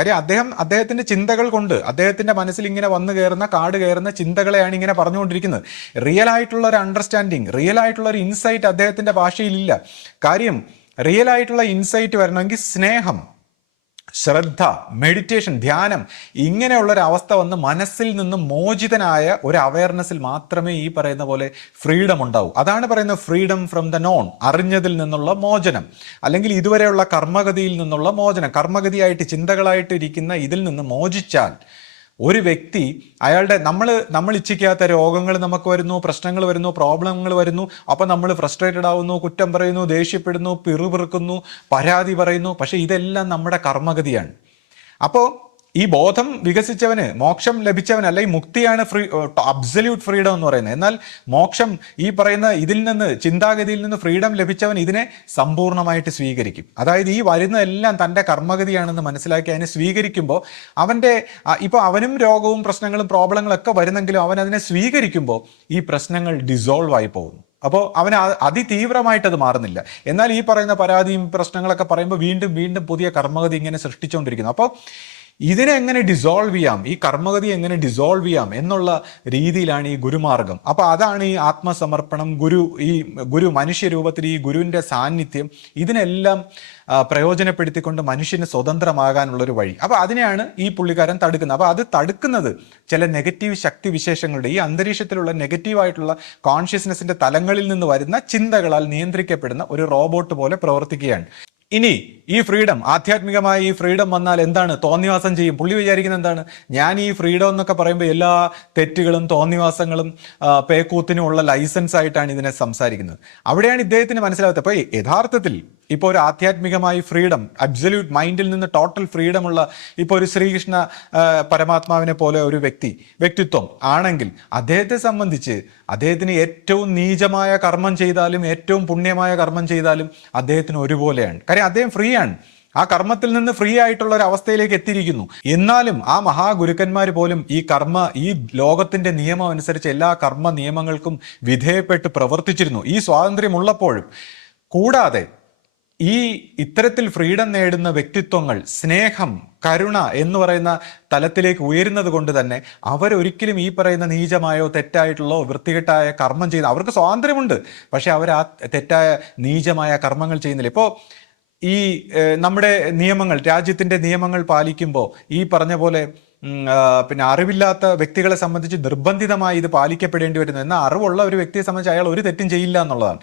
കാര്യം അദ്ദേഹം അദ്ദേഹത്തിന്റെ ചിന്തകൾ കൊണ്ട് അദ്ദേഹത്തിന്റെ മനസ്സിൽ ഇങ്ങനെ വന്നു കയറുന്ന കാട് കയറുന്ന ചിന്തകളെയാണ് ഇങ്ങനെ പറഞ്ഞുകൊണ്ടിരിക്കുന്നത്. റിയൽ ആയിട്ടുള്ള ഒരു അണ്ടർസ്റ്റാൻഡിങ് റിയൽ ആയിട്ടുള്ള ഒരു ഇൻസൈറ്റ് അദ്ദേഹത്തിന്റെ ഭാഷയിലില്ല കാര്യം റിയൽ ആയിട്ടുള്ള ഇൻസൈറ്റ് വരണമെങ്കിൽ സ്നേഹം. ശ്രദ്ധ മെഡിറ്റേഷൻ ധ്യാനം ഇങ്ങനെയുള്ള ഒരു അവസ്ഥ വന്ന് മനസ്സിൽ നിന്ന് മോചിതനായ ഒരു അവയർനെസ്സിൽ മാത്രമേ ഈ പറയുന്ന പോലെ ഫ്രീഡം ഉണ്ടാവൂ. അതാണ് പറയുന്നത് ഫ്രീഡം ഫ്രം ദ നോൺ അറിഞ്ഞതിൽ നിന്നുള്ള മോചനം. അല്ലെങ്കിൽ ഇതുവരെയുള്ള കർമ്മഗതിയിൽ നിന്നുള്ള മോചനം. കർമ്മഗതിയായിട്ട് ചിന്തകളായിട്ട് ഇരിക്കുന്ന ഇതിൽ നിന്ന് മോചിച്ചാൽ ഒരു വ്യക്തി അയാളുടെ നമ്മൾ നമ്മൾ ഇച്ഛിക്കാത്ത രോഗങ്ങൾ നമുക്ക് വരുന്നു പ്രശ്നങ്ങൾ വരുന്നു പ്രോബ്ലങ്ങൾ വരുന്നു. അപ്പം നമ്മൾ ഫ്രസ്ട്രേറ്റഡ് ആവുന്നു കുറ്റം പറയുന്നു ദേഷ്യപ്പെടുന്നു പിറുപിറുക്കുന്നു പരാതി പറയുന്നു. പക്ഷേ ഇതെല്ലാം നമ്മുടെ കർമ്മഗതിയാണ്. അപ്പോൾ ഈ ബോധം വികസിച്ചവന് മോക്ഷം ലഭിച്ചവന് അല്ലെങ്കിൽ മുക്തിയാണ് ഫ്രീ അബ്സല്യൂട്ട് ഫ്രീഡം എന്ന് പറയുന്നത്. എന്നാൽ മോക്ഷം ഈ പറയുന്ന ഇതിൽ നിന്ന് ചിന്താഗതിയിൽ നിന്ന് ഫ്രീഡം ലഭിച്ചവൻ ഇതിനെ സമ്പൂർണമായിട്ട് സ്വീകരിക്കും. അതായത് ഈ വരുന്ന എല്ലാം തന്റെ കർമ്മഗതിയാണെന്ന് മനസ്സിലാക്കി അതിനെ സ്വീകരിക്കുമ്പോൾ അവന്റെ ഇപ്പോൾ അവനും രോഗവും പ്രശ്നങ്ങളും പ്രോബ്ലങ്ങളൊക്കെ വരുന്നെങ്കിലും അവൻ അതിനെ സ്വീകരിക്കുമ്പോൾ ഈ പ്രശ്നങ്ങൾ ഡിസോൾവ് ആയി പോകുന്നു. അപ്പോൾ അവന് അതിതീവ്രമായിട്ട് അത് മാറുന്നില്ല. എന്നാൽ ഈ പറയുന്ന പരാതിയും പ്രശ്നങ്ങളൊക്കെ പറയുമ്പോൾ വീണ്ടും വീണ്ടും പുതിയ കർമ്മഗതി ഇങ്ങനെ സൃഷ്ടിച്ചുകൊണ്ടിരിക്കുന്നു. അപ്പോൾ ഇതിനെ എങ്ങനെ ഡിസോൾവ് ചെയ്യാം? ഈ കർമ്മഗതി എങ്ങനെ ഡിസോൾവ് ചെയ്യാം? എന്നുള്ള രീതിയിലാണ് ഈ ഗുരുമാർഗം. അപ്പോൾ അതാണ് ഈ ആത്മസമർപ്പണം ഗുരു ഈ ഗുരു മനുഷ്യരൂപത്തിൽ ഈ ഗുരുവിന്റെ സാന്നിധ്യം ഇതിനെല്ലാം പ്രയോജനപ്പെടുത്തിക്കൊണ്ട് മനുഷ്യന് സ്വതന്ത്രമാകാനുള്ളൊരു വഴി. അപ്പോൾ അതിനെയാണ് ഈ പുള്ളിക്കാരൻ തടുക്കുന്നത്. അപ്പോൾ അത് തടുക്കുന്നത് ചില നെഗറ്റീവ് ശക്തി വിശേഷങ്ങളുടെ ഈ അന്തരീക്ഷത്തിലുള്ള നെഗറ്റീവായിട്ടുള്ള കോൺഷ്യസ്നെസ്സിന്റെ തലങ്ങളിൽ നിന്ന് വരുന്ന ചിന്തകളാൽ നിയന്ത്രിക്കപ്പെടുന്ന ഒരു റോബോട്ട് പോലെ പ്രവർത്തിക്കുകയാണ്. ഇനി ഈ ഫ്രീഡം ആധ്യാത്മികമായ ഈ ഫ്രീഡം വന്നാൽ എന്താണ്? തോന്നിവാസം ചെയ്യും. പുള്ളി വിചാരിക്കുന്നത് എന്താണ്? ഞാൻ ഈ ഫ്രീഡം എന്നൊക്കെ പറയുമ്പോൾ എല്ലാ തെറ്റുകളും തോന്നിവാസങ്ങളും പേക്കൂത്തിനും ഉള്ള ലൈസൻസ് ആയിട്ടാണ് ഇതിനെ സംസാരിക്കുന്നത്. അവിടെയാണ് ഇദ്ദേഹത്തിന് മനസ്സിലാകാത്തത് അപ്പോൾ യഥാർത്ഥത്തിൽ ഇപ്പോൾ ഒരു ആധ്യാത്മികമായി ഫ്രീഡം അബ്സല്യൂട്ട് മൈൻഡിൽ നിന്ന് ടോട്ടൽ ഫ്രീഡം ഉള്ള ഇപ്പോൾ ഒരു ശ്രീകൃഷ്ണ പരമാത്മാവിനെ പോലെ ഒരു വ്യക്തി വ്യക്തിത്വം ആണെങ്കിൽ അദ്ദേഹത്തെ സംബന്ധിച്ച് അദ്ദേഹത്തിന് ഏറ്റവും നീചമായ കർമ്മം ചെയ്താലും ഏറ്റവും പുണ്യമായ കർമ്മം ചെയ്താലും അദ്ദേഹത്തിന് ഒരുപോലെയാണ്. കാര്യം അദ്ദേഹം ഫ്രീ ആണ് ആ കർമ്മത്തിൽ നിന്ന് ഫ്രീ ആയിട്ടുള്ള ഒരു അവസ്ഥയിലേക്ക് എത്തിയിരിക്കുന്നു. എന്നാലും ആ മഹാഗുരുക്കന്മാർ പോലും ഈ കർമ്മ ഈ ലോകത്തിന്റെ നിയമം അനുസരിച്ച് എല്ലാ കർമ്മ നിയമങ്ങൾക്കും വിധേയപ്പെട്ട് പ്രവർത്തിച്ചിരുന്നു. ഈ സ്വാതന്ത്ര്യം ഉള്ളപ്പോഴും കൂടാതെ ഈ ഇത്തരത്തിൽ ഫ്രീഡം നേടുന്ന വ്യക്തിത്വങ്ങൾ സ്നേഹം കരുണ എന്ന് പറയുന്ന തലത്തിലേക്ക് ഉയരുന്നത് കൊണ്ട് തന്നെ അവരൊരിക്കലും ഈ പറയുന്ന നീചമായോ തെറ്റായിട്ടുള്ളോ വൃത്തികെട്ടായ കർമ്മം ചെയ്യുന്ന അവർക്ക് സ്വാതന്ത്ര്യമുണ്ട്. പക്ഷെ അവർ ആ തെറ്റായ നീചമായ കർമ്മങ്ങൾ ചെയ്യുന്നില്ല. ഇപ്പോൾ ഈ നമ്മുടെ നിയമങ്ങൾ രാജ്യത്തിന്റെ നിയമങ്ങൾ പാലിക്കുമ്പോൾ ഈ പറഞ്ഞ പോലെ പിന്നെ അറിവില്ലാത്ത വ്യക്തികളെ സംബന്ധിച്ച് നിർബന്ധിതമായി ഇത് പാലിക്കപ്പെടേണ്ടി വരുന്നു. എന്നാൽ അറിവുള്ള ഒരു വ്യക്തിയെ സംബന്ധിച്ച് അയാൾ ഒരു തെറ്റും ചെയ്യില്ല എന്നുള്ളതാണ്.